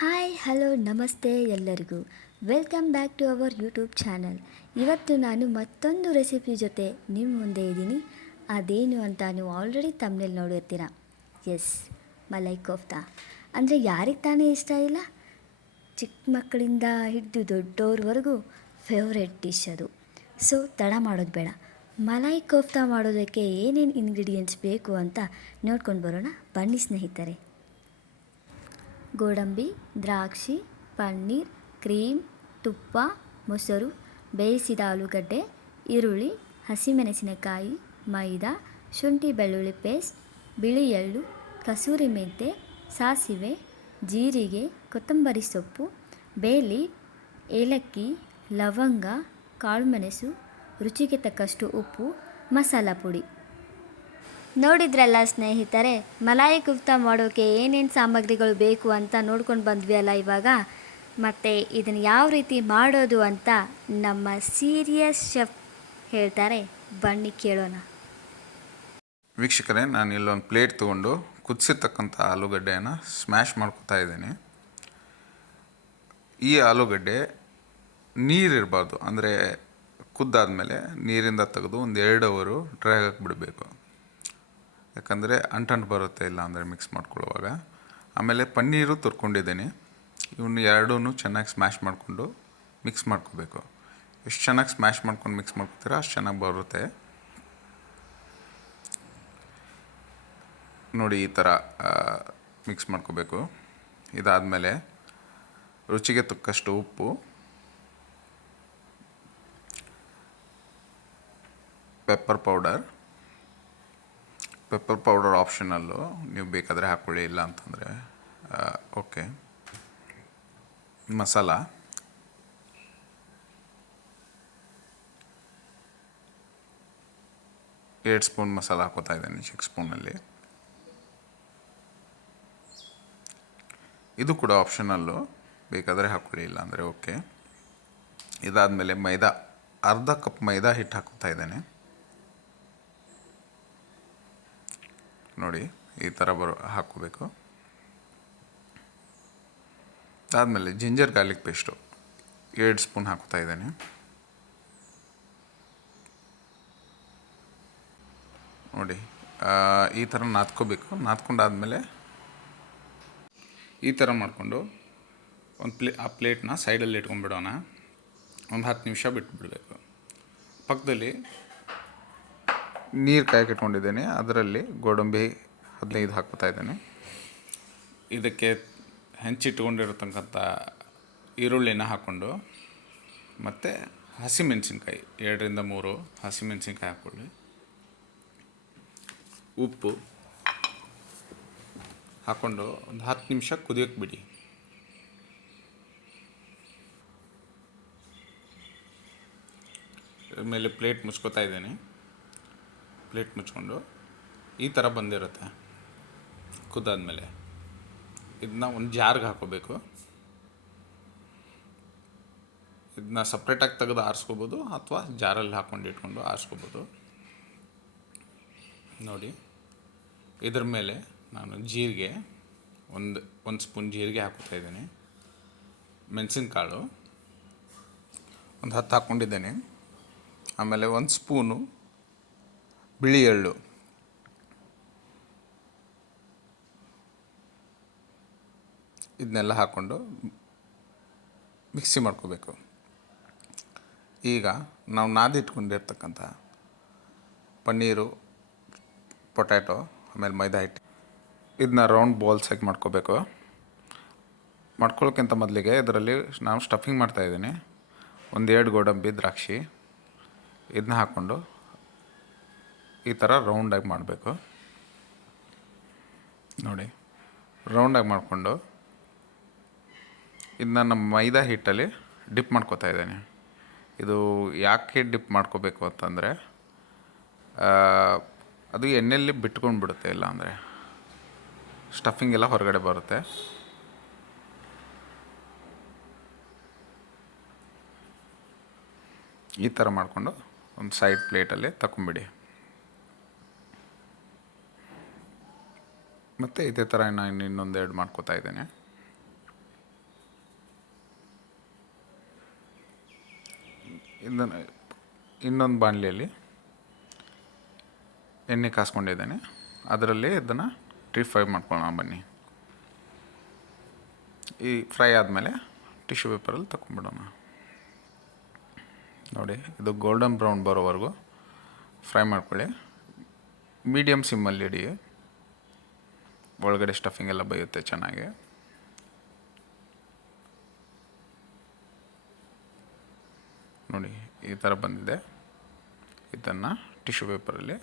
Hi hello ನಮಸ್ತೆ ಎಲ್ಲರಿಗೂ welcome back to our YouTube channel. ಇವತ್ತು ನಾನು ಮತ್ತೊಂದು ರೆಸಿಪಿ ಜೊತೆ ನಿಮ್ಮ ಮುಂದೆ ಇದ್ದೀನಿ. ಅದೇನು ಅಂತ ನೀವು ಆಲ್ರೆಡಿ ತಮ್ಮನೇಲಿ ನೋಡಿರ್ತೀರ. ಎಸ್, ಮಲೈ ಕೋಫ್ತಾ ಅಂದರೆ ಯಾರಿಗೆ ತಾನೇ ಇಷ್ಟ ಇಲ್ಲ? ಚಿಕ್ಕ ಮಕ್ಕಳಿಂದ ಹಿಡಿದು ದೊಡ್ಡವ್ರವರೆಗೂ ಫೇವ್ರೆಟ್ ಡಿಶ್ ಅದು. ಸೊ ತಡ ಮಾಡೋದು ಬೇಡ, ಮಲೈ ಕೋಫ್ತಾ ಮಾಡೋದಕ್ಕೆ ಏನೇನು ಇಂಗ್ರೀಡಿಯೆಂಟ್ಸ್ ಬೇಕು ಅಂತ ನೋಡ್ಕೊಂಡು ಬರೋಣ ಬನ್ನಿ ಸ್ನೇಹಿತರೆ. ಗೋಡಂಬಿ, ದ್ರಾಕ್ಷಿ, ಪನ್ನೀರ್, ಕ್ರೀಮ್, ತುಪ್ಪ, ಮೊಸರು, ಬೇಯಿಸಿದ ಆಲೂಗಡ್ಡೆ, ಈರುಳ್ಳಿ, ಹಸಿಮೆಣಸಿನಕಾಯಿ, ಮೈದಾ, ಶುಂಠಿ ಬೆಳ್ಳುಳ್ಳಿ ಪೇಸ್ಟ್, ಬಿಳಿ ಎಳ್ಳು, ಕಸೂರಿ ಮೆಂತೆ, ಸಾಸಿವೆ, ಜೀರಿಗೆ, ಕೊತ್ತಂಬರಿ ಸೊಪ್ಪು, ಬೇಲಿ, ಏಲಕ್ಕಿ, ಲವಂಗ, ಕಾಳುಮೆಣಸು, ರುಚಿಗೆ ತಕ್ಕಷ್ಟು ಉಪ್ಪು, ಮಸಾಲ ಪುಡಿ. ನೋಡಿದ್ರಲ್ಲ ಸ್ನೇಹಿತರೆ, ಮಲಾಯಿ ಕುಫ್ತಾ ಮಾಡೋಕ್ಕೆ ಏನೇನು ಸಾಮಗ್ರಿಗಳು ಬೇಕು ಅಂತ ನೋಡ್ಕೊಂಡು ಬಂದ್ವಿ ಅಲ್ಲ ಇವಾಗ. ಮತ್ತು ಇದನ್ನು ಯಾವ ರೀತಿ ಮಾಡೋದು ಅಂತ ನಮ್ಮ ಸೀರಿಯಸ್ ಶೆಫ್ ಹೇಳ್ತಾರೆ, ಬನ್ನಿ ಕೇಳೋಣ. ವೀಕ್ಷಕರೇ, ನಾನು ಇಲ್ಲೊಂದು ಪ್ಲೇಟ್ ತೊಗೊಂಡು ಕುದಿಸಿರ್ತಕ್ಕಂಥ ಆಲೂಗಡ್ಡೆಯನ್ನು ಸ್ಮ್ಯಾಶ್ ಮಾಡ್ಕೊತಾ ಇದ್ದೀನಿ. ಈ ಆಲೂಗಡ್ಡೆ ನೀರಿರಬಾರ್ದು, ಅಂದರೆ ಕುದ್ದಾದಮೇಲೆ ನೀರಿಂದ ತೆಗೆದು ಒಂದು 2 ಅವರು ಡ್ರೈ ಆಗಕ್ಕೆ ಬಿಡಬೇಕು. ಯಾಕಂದರೆ ಅಂಟಂಟು ಬರುತ್ತೆ ಇಲ್ಲ ಅಂದರೆ ಮಿಕ್ಸ್ ಮಾಡ್ಕೊಳ್ಳುವಾಗ. ಆಮೇಲೆ ಪನ್ನೀರು ತುರ್ಕೊಂಡಿದ್ದೀನಿ. ಇವನ್ನ ಎರಡೂ ಚೆನ್ನಾಗಿ ಸ್ಮ್ಯಾಶ್ ಮಾಡಿಕೊಂಡು ಮಿಕ್ಸ್ ಮಾಡ್ಕೋಬೇಕು. ಎಷ್ಟು ಚೆನ್ನಾಗಿ ಸ್ಮ್ಯಾಶ್ ಮಾಡ್ಕೊಂಡು ಮಿಕ್ಸ್ ಮಾಡ್ಕೊತೀರ ಅಷ್ಟು ಚೆನ್ನಾಗಿ ಬರುತ್ತೆ. ನೋಡಿ, ಈ ಥರ ಮಿಕ್ಸ್ ಮಾಡ್ಕೋಬೇಕು. ಇದಾದಮೇಲೆ ರುಚಿಗೆ ತಕ್ಕಷ್ಟು ಉಪ್ಪು, ಪೆಪ್ಪರ್ ಪೌಡರ್ ಆಪ್ಷನಲ್ಲು, ನೀವು ಬೇಕಾದರೆ ಹಾಕ್ಕೊಳ್ಳಿ, ಇಲ್ಲ ಅಂತಂದರೆ ಓಕೆ. ಮಸಾಲ, ಎರಡು ಸ್ಪೂನ್ ಮಸಾಲ ಹಾಕೋತಾ ಇದ್ದೀನಿ ಚಿಕ್ಕ ಸ್ಪೂನಲ್ಲಿ. ಇದು ಕೂಡ ಆಪ್ಷನಲ್ಲು, ಬೇಕಾದರೆ ಹಾಕ್ಕೊಳ್ಳಿ, ಇಲ್ಲ ಅಂದರೆ ಓಕೆ. ಇದಾದಮೇಲೆ ಮೈದಾ, ಅರ್ಧ ಕಪ್ ಮೈದಾ ಹಿಟ್ಟು ಹಾಕೋತಾ ಇದ್ದೇನೆ. ನೋಡಿ, ಈ ಥರ ಹಾಕ್ಕೋಬೇಕು. ಅದಾದಮೇಲೆ ಜಿಂಜರ್ ಗಾರ್ಲಿಕ್ ಪೇಸ್ಟು 2 ಸ್ಪೂನ್ ಹಾಕೋತಾ ಇದ್ದೇನೆ. ನೋಡಿ, ಈ ಥರ ನಾದ್ಕೋಬೇಕು. ನಾದ್ಕೊಂಡಾದಮೇಲೆ ಈ ಥರ ಮಾಡಿಕೊಂಡು ಆ ಪ್ಲೇಟ್ನ ಸೈಡಲ್ಲಿ ಇಟ್ಕೊಂಡ್ಬಿಡೋಣ. ಒಂದು 10 ನಿಮಿಷ ಬಿಟ್ಬಿಡಬೇಕು. ಪಕ್ಕದಲ್ಲಿ ನೀರು ಕಾಯಕ್ಕೆ ಇಟ್ಕೊಂಡಿದ್ದೇನೆ, ಅದರಲ್ಲಿ ಗೋಡಂಬಿ 15 ಹಾಕ್ಕೋತಾ ಇದ್ದೇನೆ. ಇದಕ್ಕೆ ಹೆಂಚಿಟ್ಕೊಂಡಿರತಕ್ಕಂಥ ಈರುಳ್ಳಿನ ಹಾಕ್ಕೊಂಡು, ಮತ್ತು ಹಸಿಮೆಣಸಿನ್ಕಾಯಿ 2ರಿಂದ 3 ಹಸಿಮೆಣಸಿನ್ಕಾಯಿ ಹಾಕ್ಕೊಳ್ಳಿ. ಉಪ್ಪು ಹಾಕ್ಕೊಂಡು ಒಂದು 10 ನಿಮಿಷ ಕುದಿಯೋಕ್ಕೆ ಬಿಡಿ. ಮೇಲೆ ಪ್ಲೇಟ್ ಮುಚ್ಕೋತಾ ಇದ್ದೀನಿ. ಪ್ಲೇಟ್ ಮುಚ್ಕೊಂಡು ಈ ಥರ ಬಂದಿರುತ್ತೆ ಕುದ್ದಾದ್ಮೇಲೆ. ಇದನ್ನ ಒಂದು ಜಾರ್ಗೆ ಹಾಕೋಬೇಕು. ಇದನ್ನ ಸಪ್ರೇಟಾಗಿ ತೆಗೆದು ಆರಿಸ್ಕೋಬೋದು, ಅಥವಾ ಜಾರಲ್ಲಿ ಹಾಕ್ಕೊಂಡು ಇಟ್ಕೊಂಡು ಆರಿಸ್ಕೋಬೋದು. ನೋಡಿ, ಇದ್ರ ಮೇಲೆ ನಾನು ಜೀರಿಗೆ ಒಂದು ಸ್ಪೂನ್ ಜೀರಿಗೆ ಹಾಕೋತಾ ಇದ್ದೀನಿ. ಮೆಣಸಿನಕಾಳು ಒಂದು 10 ಹಾಕ್ಕೊಂಡಿದ್ದೇನೆ. ಆಮೇಲೆ 1 ಸ್ಪೂನು ಬಿಳಿ ಎಳ್ಳು, ಇದನ್ನೆಲ್ಲ ಹಾಕ್ಕೊಂಡು ಮಿಕ್ಸಿ ಮಾಡ್ಕೋಬೇಕು. ಈಗ ನಾವು ನಾದಿಟ್ಕೊಂಡಿರ್ತಕ್ಕಂಥ ಪನ್ನೀರು, ಪೊಟ್ಯಾಟೊ, ಆಮೇಲೆ ಮೈದಾ ಹಿಟ್ಟು, ಇದನ್ನ ರೌಂಡ್ ಬಾಲ್ಸಾಗಿ ಮಾಡ್ಕೋಬೇಕು. ಮಾಡ್ಕೊಳ್ಳೋಕ್ಕಿಂತ ಮೊದಲಿಗೆ ಇದರಲ್ಲಿ ನಾನು ಸ್ಟಫಿಂಗ್ ಮಾಡ್ತಾಯಿದ್ದೀನಿ. 1-2 ಗೋಡಂಬಿ, ದ್ರಾಕ್ಷಿ, ಇದನ್ನ ಹಾಕ್ಕೊಂಡು ಈ ಥರ ರೌಂಡಾಗಿ ಮಾಡಬೇಕು. ನೋಡಿ, ರೌಂಡಾಗಿ ಮಾಡಿಕೊಂಡು ಇದನ್ನ ನಮ್ಮ ಮೈದಾ ಹಿಟ್ಟಲ್ಲಿ ಡಿಪ್ ಮಾಡ್ಕೋತಾ ಇದ್ದೇನೆ. ಇದು ಯಾಕೆ ಡಿಪ್ ಮಾಡ್ಕೋಬೇಕು ಅಂತಂದರೆ, ಅದು ಎಣ್ಣೆಯಲ್ಲಿ ಬಿಟ್ಕೊಂಡು ಬಿಡುತ್ತೆ, ಇಲ್ಲ ಅಂದರೆ ಸ್ಟಫಿಂಗ್ ಎಲ್ಲ ಹೊರಗಡೆ ಬರುತ್ತೆ. ಈ ಥರ ಮಾಡಿಕೊಂಡು ಒಂದು ಸೈಡ್ ಪ್ಲೇಟಲ್ಲಿ ತಗೊಂಬಿಡಿ. ಮತ್ತು ಇದೇ ಥರ ನಾನು ಇನ್ನೊಂದೆರಡು ಮಾಡ್ಕೋತಾ ಇದ್ದೇನೆ. ಇದನ್ನು ಇನ್ನೊಂದು ಬಾಣಲೆಯಲ್ಲಿ ಎಣ್ಣೆ ಕಾಸ್ಕೊಂಡಿದ್ದೇನೆ, ಅದರಲ್ಲಿ ಇದನ್ನು ಡೀಪ್ ಫ್ರೈ ಮಾಡ್ಕೊಳ್ಳೋಣ ಬನ್ನಿ. ಈ ಫ್ರೈ ಆದಮೇಲೆ ಟಿಶ್ಯೂ ಪೇಪರಲ್ಲಿ ತಗೊಂಡ್ಬಿಡೋಣ. ನೋಡಿ, ಇದು ಗೋಲ್ಡನ್ ಬ್ರೌನ್ ಬರೋವರೆಗೂ ಫ್ರೈ ಮಾಡ್ಕೊಳ್ಳಿ. ಮೀಡಿಯಮ್ ಸಿಮ್ಮಲ್ಲಿ ಇಡಿ, ಒಳಗಡೆ ಸ್ಟಫಿಂಗ್ ಎಲ್ಲ ಬೇಯುತ್ತೆ ಚೆನ್ನಾಗಿ. ನೋಡಿ, ಈ ಥರ ಬಂದಿದೆ. ಇದನ್ನು ಟಿಶ್ಯೂ ಪೇಪರಲ್ಲಿ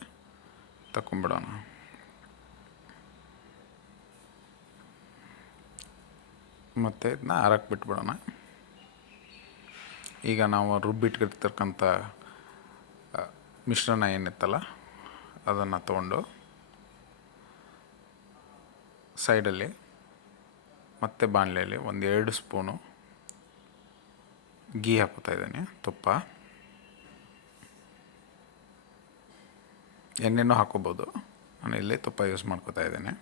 ತಗೊಂಡ್ಬಿಡೋಣ. ಮತ್ತು ಇದನ್ನ ಆರಕ್ಕೆ ಬಿಟ್ಬಿಡೋಣ. ಈಗ ನಾವು ರುಬ್ಬಿಟ್ಟಿರ್ತಕ್ಕಂಥ ಮಿಶ್ರಣ ಏನಿತ್ತಲ್ಲ ಅದನ್ನು ತೊಗೊಂಡು ಸೈಡಲ್ಲಿ ಮತ್ತು ಬಾಣಲೆಯಲ್ಲಿ 1-2 ಸ್ಪೂನು ಗೀ ಹಾಕ್ಕೋತಾ ಇದ್ದೀನಿ, ತುಪ್ಪ. ಎಣ್ಣೆನೂ ಹಾಕ್ಕೋಬೋದು, ನಾನು ಇಲ್ಲಿ ತುಪ್ಪ ಯೂಸ್ ಮಾಡ್ಕೋತಾ ಇದ್ದೇನೆ.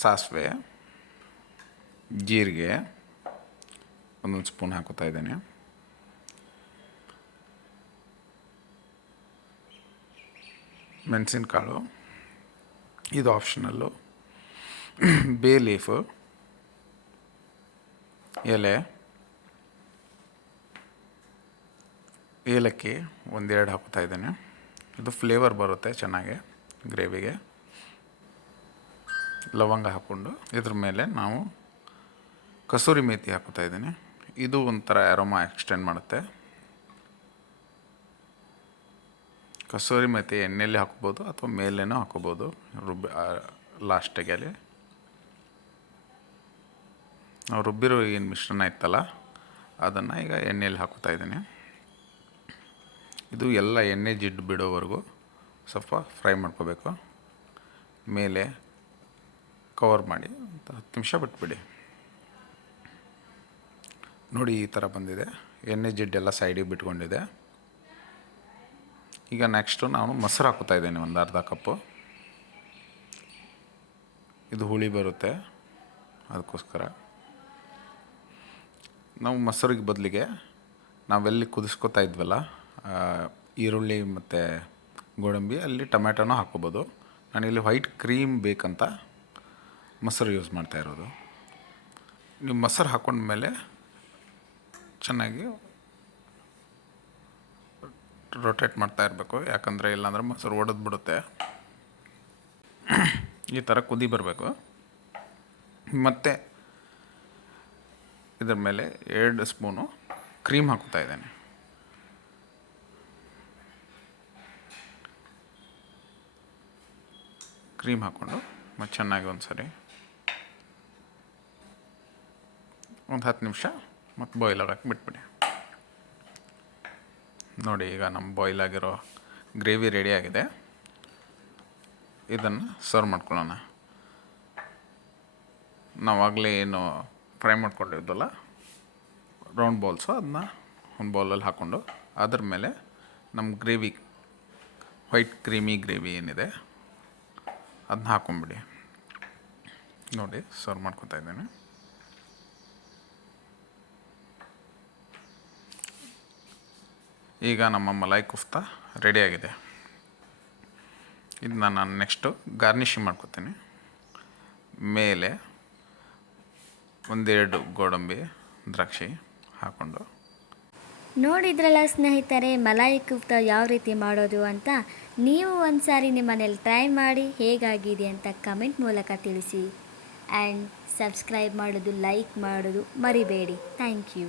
ಸಾಸಿವೆ, ಜೀರಿಗೆ 1 ಸ್ಪೂನ್ ಹಾಕೋತಾ ಇದ್ದೇನೆ. ಮೆಣಸಿನಕಾಳು, ಇದು ಆಪ್ಷನಲ್ಲು. ಬೇ ಲೀಫು, ಎಲೆ, ಏಲಕ್ಕಿ 1-2 ಹಾಕೋತಾ ಇದ್ದೇನೆ. ಇದು ಫ್ಲೇವರ್ ಬರುತ್ತೆ ಚೆನ್ನಾಗಿ ಗ್ರೇವಿಗೆ. ಲವಂಗ ಹಾಕ್ಕೊಂಡು ಇದ್ರ ಮೇಲೆ ನಾವು ಕಸೂರಿ ಮೇಥಿ ಹಾಕೋತಾ ಇದ್ದೀನಿ. ಇದು ಒಂಥರ ಅರೋಮಾ ಎಕ್ಸ್ಟೆಂಡ್ ಮಾಡುತ್ತೆ. ಕಸೂರಿ ಮೇಥಿ ಎಣ್ಣೆಯಲ್ಲಿ ಹಾಕ್ಬೋದು ಅಥವಾ ಮೇಲೇನೂ ಹಾಕ್ಕೋಬೋದು, ಲಾಸ್ಟಿಗೆ ಅಲ್ಲಿ ನಾವು ರುಬ್ಬಿರೋ ಏನು ಮಿಶ್ರಣ ಇತ್ತಲ್ಲ ಅದನ್ನು ಈಗ ಎಣ್ಣೆಯಲ್ಲಿ ಹಾಕೋತಾ ಇದ್ದೀನಿ. ಇದು ಎಲ್ಲ ಎಣ್ಣೆ ಜಿಡ್ಡು ಬಿಡೋವರೆಗೂ ಸ್ವಲ್ಪ ಫ್ರೈ ಮಾಡ್ಕೋಬೇಕು. ಮೇಲೆ ಕವರ್ ಮಾಡಿ 10 ನಿಮಿಷ ಬಿಟ್ಬಿಡಿ. ನೋಡಿ, ಈ ಥರ ಬಂದಿದೆ. ಎಣ್ಣೆ ಜಿಡ್ಡೆಲ್ಲ ಸೈಡಿಗೆ ಬಿಟ್ಕೊಂಡಿದೆ. ಈಗ ನೆಕ್ಸ್ಟು ನಾನು ಮೊಸರು ಹಾಕೋತಾ ಇದ್ದೀನಿ, 1/2 ಕಪ್ಪು. ಇದು ಹುಳಿ ಬರುತ್ತೆ, ಅದಕ್ಕೋಸ್ಕರ ನಾವು ಮೊಸರಿಗೆ ಬದಲಿಗೆ ನಾವೆಲ್ಲಿ ಕುದಿಸ್ಕೊತಾ ಇದ್ವಲ್ಲ ಈರುಳ್ಳಿ ಮತ್ತು ಗೋಡಂಬಿ, ಅಲ್ಲಿ ಟೊಮ್ಯಾಟೊನೂ ಹಾಕ್ಕೋಬೋದು. ನಾನಿಲ್ಲಿ ವೈಟ್ ಕ್ರೀಮ್ ಬೇಕಂತ ಮೊಸರು ಯೂಸ್ ಮಾಡ್ತಾ ಇರೋದು. ನೀವು ಮೊಸರು ಹಾಕ್ಕೊಂಡ್ಮೇಲೆ ಚೆನ್ನಾಗಿ ರೊಟೇಟ್ ಮಾಡ್ತಾ ಇರಬೇಕು, ಯಾಕಂದರೆ ಇಲ್ಲಾಂದರೆ ಮೊಸರು ಒಡೆದು ಬಿಡುತ್ತೆ. ಈ ಥರ ಕುದಿ ಬರಬೇಕು. ಮತ್ತು ಇದರ ಮೇಲೆ 2 ಸ್ಪೂನು ಕ್ರೀಮ್ ಹಾಕ್ತಾ ಇದ್ದೇನೆ. ಕ್ರೀಮ್ ಹಾಕ್ಕೊಂಡು ಮತ್ತು ಚೆನ್ನಾಗಿ ಒಂದು ಸರಿ 10 ನಿಮಿಷ ಮತ್ತು ಬಾಯ್ಲ್ ಆಗೋಕ್ಕೆ ಬಿಟ್ಬಿಡಿ. ನೋಡಿ, ಈಗ ನಮ್ಮ ಬಾಯ್ಲ್ ಆಗಿರೋ ಗ್ರೇವಿ ರೆಡಿಯಾಗಿದೆ. ಇದನ್ನು ಸರ್ವ್ ಮಾಡ್ಕೊಳ್ಳೋಣ. ನಾವಾಗಲೇ ಏನು ಫ್ರೈ ಮಾಡ್ಕೊಂಡಿದ್ವಲ್ಲ ರೌಂಡ್ ಬಾಲ್ಸು, ಅದನ್ನ ಒಂದು ಬೌಲಲ್ಲಿ ಹಾಕ್ಕೊಂಡು ಅದ್ರ ಮೇಲೆ ನಮ್ಮ ಗ್ರೇವಿ, ವೈಟ್ ಕ್ರೀಮಿ ಗ್ರೇವಿ ಏನಿದೆ ಅದನ್ನ ಹಾಕ್ಕೊಂಬಿಡಿ. ನೋಡಿ, ಸರ್ವ್ ಮಾಡ್ಕೊತಾ ಇದ್ದೀನಿ. ಈಗ ನಮ್ಮ ಮಲಾಯಿ ಕುಫ್ತಾ ರೆಡಿಯಾಗಿದೆ. ಇದನ್ನ ನಾನು ನೆಕ್ಸ್ಟು ಗಾರ್ನಿಷಿಂಗ್ ಮಾಡ್ಕೊತೀನಿ. ಮೇಲೆ 1-2 ಗೋಡಂಬಿ, ದ್ರಾಕ್ಷಿ ಹಾಕ್ಕೊಂಡು. ನೋಡಿದ್ರಲ್ಲ ಸ್ನೇಹಿತರೆ, ಮಲಾಯಿ ಕುಫ್ತಾ ಯಾವ ರೀತಿ ಮಾಡೋದು ಅಂತ. ನೀವು ಒಂದು ಸಾರಿ ನಿಮ್ಮ ಮನೇಲಿ ಟ್ರೈ ಮಾಡಿ ಹೇಗಾಗಿದೆ ಅಂತ ಕಮೆಂಟ್ ಮೂಲಕ ತಿಳಿಸಿ. ಆ್ಯಂಡ್ ಸಬ್ಸ್ಕ್ರೈಬ್ ಮಾಡೋದು, ಲೈಕ್ ಮಾಡೋದು ಮರಿಬೇಡಿ. Thank you.